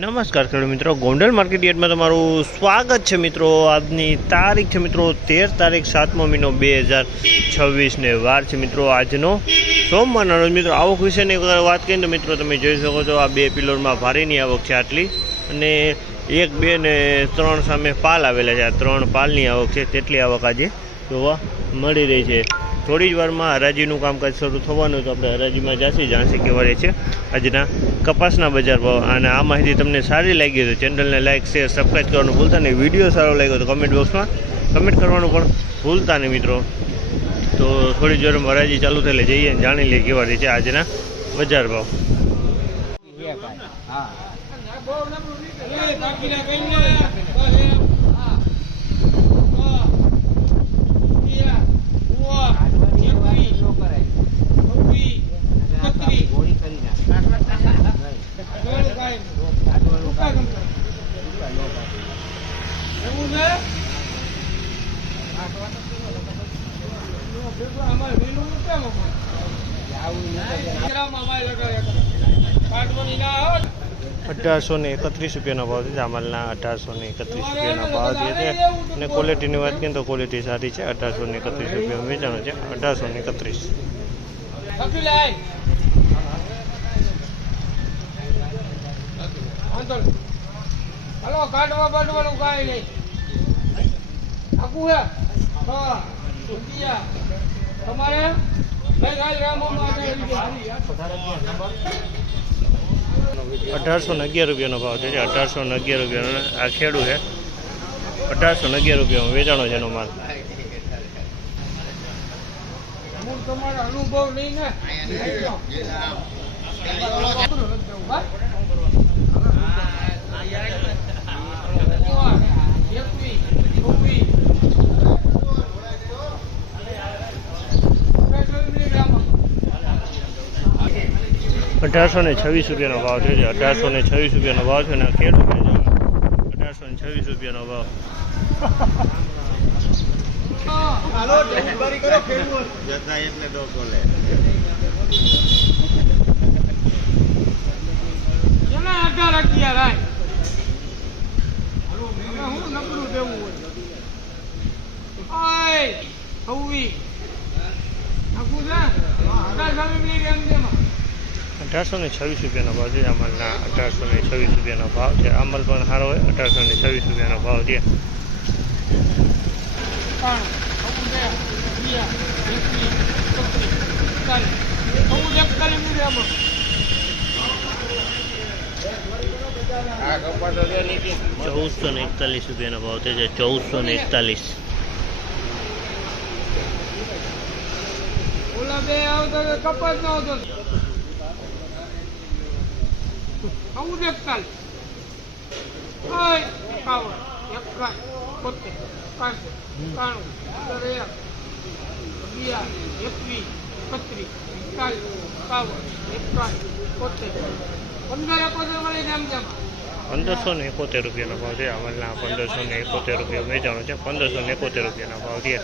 નમસ્કાર ખેડૂત મિત્રો, ગોંડલ માર્કેટ યાર્ડમાં તમારું સ્વાગત છે મિત્રો। આજની તારીખ છે મિત્રો 13 તારીખ 7મો મહિનો 2026 ને વાર છે મિત્રો આજનો સોમવારનો રોજ। મિત્રો આવક વિશેની વાત કરીએ તો મિત્રો તમે જોઈ શકો છો આ બે પિલરમાં ભારેની આવક છે આટલી, અને 1, 2 ને 3 સામે પાલ આવેલા છે। આ 3 પાલની આવક છે, તેટલી આવક આજે જોવા મળી રહી છે। થોડી જ વારમાં હરાજીનું કામકાજ શરૂ થવાનું, તો આપણે હરાજીમાં જાણસી કેવા રહે છે આજના કપાસના બજાર ભાવ। અને આ માહિતી તમને સારી લાગી તો ચેનલને લાઇક, શેર, સબસ્ક્રાઈબ કરવાનું ભૂલતા નહીં। વિડીયો સારો લાગ્યો તો કમેન્ટ બોક્સમાં કમેન્ટ કરવાનું પણ ભૂલતા નહીં મિત્રો। તો થોડી જ વારમાં હરાજી ચાલુ થયેલે જઈએ અને જાણી લઈએ કેવા રહે છે આજના બજાર ભાવ। ₹1831 ભાવ છે જામલના। ₹1831 ભાવ જે છે, અને ક્વોલિટીની વાત કરીએ તો ક્વોલિટી સારી છે। ₹1831 વેચાણો છે। 1831 હલો કાઢવા બાટવાનું કાંઈ નહીં આખું હે તમારે ₹1811 ભાવ છે। ₹1811 આ ખેડૂ છે। ₹1811 વેચાણો છે એનો માલ। તમારો અનુભવ નહીં ને ₹1826 ભાવ છે। ₹1826 ભાવ છે, અને ખેડૂત ₹1826 ભાવ। ₹1826 ભાવ છે અમલના। ₹1826 ભાવ છે। અમલ પણ સારો હોય। ₹1826 ભાવ છે। ₹1441 ભાવ છે। ₹1441 ઓલા બે આવતો કપાસ ન આવતો 1441 ₹1571 ભાવ છે અમલના। ₹1571 વેચાણો છે। ₹1571 ભાવ છે।